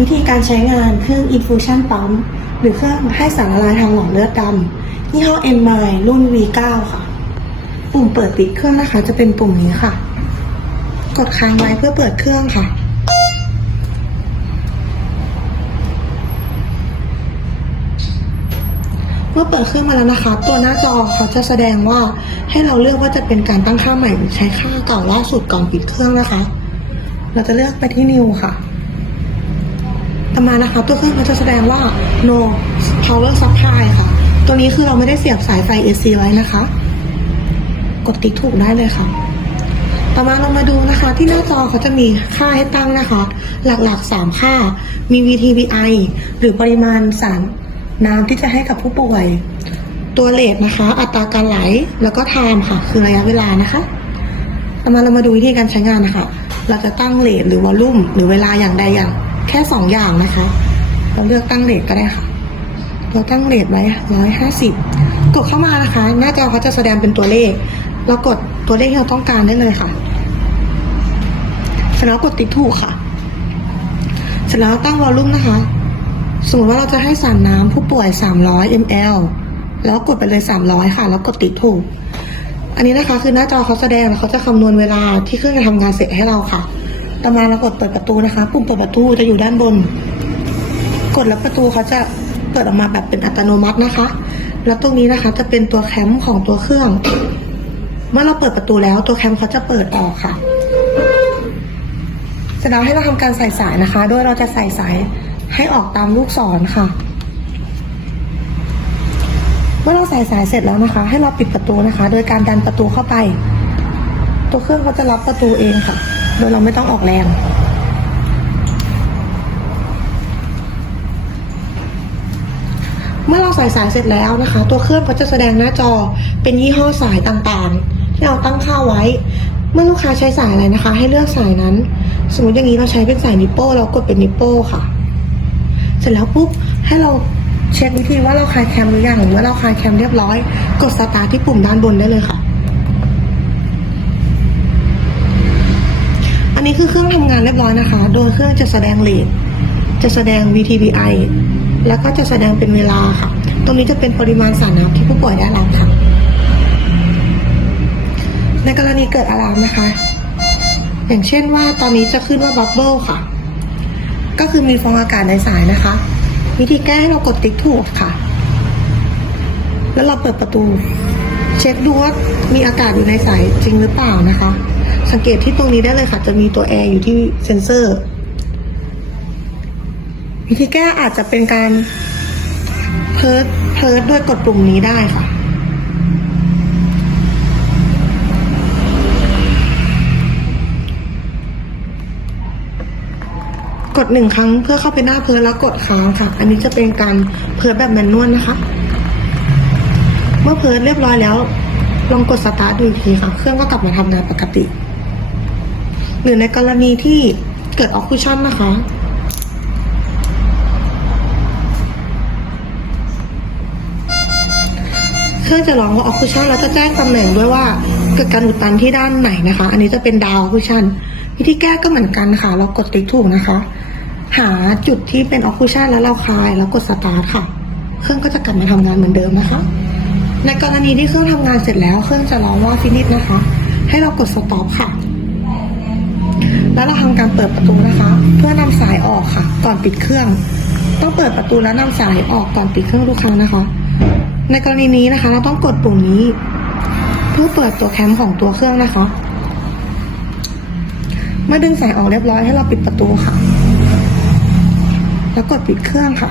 วิธีการใช้งานเครื่อง infusion pump หรือเครื่องให้สารละลายทางหลอดเลือดดำยี่ห้อ m m i รุ่น V9 ค่ะ ปุ่มเปิดปิดเครื่องนะคะ จะเป็นปุ่มนี้ค่ะ กดค้างไว้เพื่อเปิดเครื่องค่ะ เมื่อเปิดเครื่องมาแล้วนะคะ ตัวหน้าจอเขาจะแสดงว่าให้เราเลือกว่าจะเป็นการตั้งค่าใหม่หรือใช้ค่าเก่าล่าสุดก่อนปิดเครื่องนะคะ เราจะเลือกไปที่ new ค่ะ มานะคะตัวเครื่องเขาจะแสดงว่า no power supply ค่ะ ตัวนี้คือเราไม่ได้เสียบสายไฟ AC ไว้นะคะ กดติ๊กถูกได้เลยค่ะ ต่อมาเรามาดูนะคะ ที่หน้าจอเขาจะมีค่าให้ตั้งนะคะ หลักๆ 3 ค่า มี VTVI หรือปริมาณสารน้ำที่จะให้กับผู้ป่วย ตัวเลทนะคะ อัตราการไหล แล้วก็ time ค่ะ คือระยะเวลานะคะต่อมาเรามาดูวิธีการใช้งานนะคะ เราจะตั้งเลทหรือวอลลุ่มหรือเวลาอย่างใดอย่าง แค่2องอย่างนะคะ เราเลือกตั้งเลทก็ได้ค่ะ เราตั้งเลทไว้ร้อยห้าสิบกดเข้ามานะคะ หน้าจอเขาจะแสดงเป็นตัวเลข เรากดตัวเลขที่เราต้องการได้เลยค่ะเสร็จแล้วกดติ๊กถูกค่ะ เสร็จแล้วตั้งวอลลุ่มนะคะ สมมติว่าเราจะให้สารน้ำผู้ป่วย 300 ml แล้วกดไปเลย 300 ค่ะ แล้วกดติ๊กถูก อันนี้นะคะคือหน้าจอเขาแสดงแล้วเขาจะคำนวณเวลาที่เครื่องจะทำงานเสร็จให้เราค่ะ ต่อมาเรากดเปิดประตูนะคะ ปุ่มเปิดประตูจะอยู่ด้านบน กดแล้วประตูเขาจะเปิดออกมาแบบเป็นอัตโนมัตินะคะ แล้วตรงนี้นะคะจะเป็นตัวแคมของตัวเครื่อง เมื่อเราเปิดประตูแล้วตัวแคมเขาจะเปิดออกค่ะเสร็จแล้วให้เราทำการใส่สายนะคะ โดยเราจะใส่สายให้ออกตามลูกศรค่ะ เมื่อเราใส่สายเสร็จแล้วนะคะ ให้เราปิดประตูนะคะ โดยการดันประตูเข้าไป ตัวเครื่องเขาจะรับประตูเองค่ะ โดยเราไม่ต้องออกแรง เมื่อเราใส่สายเสร็จแล้วนะคะ ตัวเครื่องก็จะแสดงหน้าจอเป็นยี่ห้อสายต่างๆ ที่เราตั้งค่าไว้ เมื่อลูกค้าใช้สายอะไรนะคะ ให้เลือกสายนั้น สมมติอย่างนี้เราใช้เป็นสายนิปโป้เรากดเป็นนิปโป้ค่ะ เสร็จแล้วปุ๊บให้เราเช็ควิธีว่าเราคลายแคมหรือยังหรือว่าเราคลายแคมเรียบร้อย กดสตาร์ทที่ปุ่มด้านบนได้เลยค่ะ นี้คือเครื่องทำงานเรียบร้อยนะคะ โดยเครื่องจะแสดงเลทจะแสดง VTVI แล้วก็จะแสดงเป็นเวลาค่ะ ตรงนี้จะเป็นปริมาณสารน้ำที่ผู้ป่วยได้รับค่ะ ในกรณีเกิดอะลามนะคะ อย่างเช่นว่าตอนนี้จะขึ้นว่าบับเบิลค่ะ ก็คือมีฟองอากาศในสายนะคะ วิธีแก้ให้เรากดติ๊กถูกค่ะ แล้วเราเปิดประตู เช็คดูว่ามีอากาศอยู่ในสายจริงหรือเปล่านะคะ สังเกตที่ตรงนี้ได้เลยค่ะ จะมีตัวแอร์อยู่ที่เซ็นเซอร์วิธีแก้อาจจะเป็นการเพิร์ดเพิร์ดด้วยกดปุ่มนี้ได้ค่ะ กดหนึ่งครั้งเพื่อเข้าไปหน้าเพิร์ดแล้วกดค้างค่ะ อันนี้จะเป็นการเพิร์ดแบบแมนนวลนะคะ เมื่อเพิร์ดเรียบร้อยแล้วลองกดสตาร์ทดูอีกทีค่ะ เครื่องก็กลับมาทำงานปกติ หรือในกรณีที่เกิดออกคูชั่นนะคะ เครื่องจะร้องว่าออกคูชั่นแล้วจะแจ้งตำแหน่งด้วยว่าเกิดการอุดตันที่ด้านไหนนะคะ อันนี้จะเป็นดาวออกคูชั่นวิธีแก้ก็เหมือนกันค่ะ เรากดติ๊กถูกนะคะ หาจุดที่เป็นออกคูชั่นแล้วเราคลายแล้วกดสตาร์ทค่ะ เครื่องก็จะกลับมาทำงานเหมือนเดิมนะคะ ในกรณีที่เครื่องทำงานเสร็จแล้ว เครื่องจะร้องว่าฟินิชนะคะ ให้เรากดสต็อปค่ะ แล้วเราทำการเปิดประตูนะคะ เพื่อนำสายออกค่ะ ก่อนปิดเครื่อง ต้องเปิดประตูแล้วนำสายออกก่อนปิดเครื่องทุกครั้งนะคะ ในกรณีนี้นะคะ เราต้องกดปุ่มนี้ เพื่อเปิดตัวแคมของตัวเครื่องนะคะ เมื่อดึงสายออกเรียบร้อยให้เราปิดประตูค่ะ แล้วกดปิดเครื่องค่ะ